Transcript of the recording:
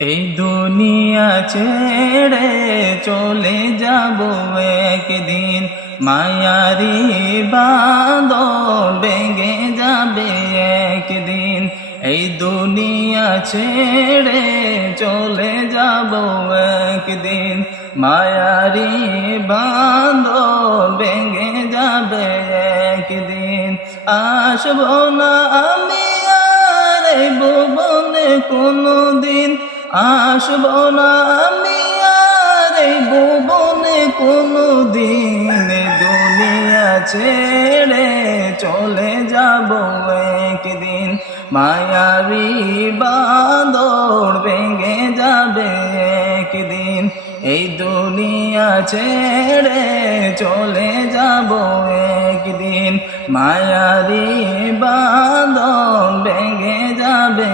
এই দুনিয়া ছেড়ে চলে যাব একদিন, মায়ারি বাঁধন ভেঙে যাবে একদিন। এই দুনিয়া ছেড়ে চলে যাব একদিন, মায়ারি বাঁধন ভেঙে যাবে একদিন। আসব না আমি আর এই ভুবনে কোনদিন, আসব না আমি আর এই ভুবনে কোনদিন। দুনিয়া ছেড়ে চলে যাব একদিন, মায়াবী বাঁধন ভেঙে যাবে একদিন। এই দুনিয়া ছেড়ে চলে যাব একদিন, মায়াবী বাঁধন ভেঙে যাবে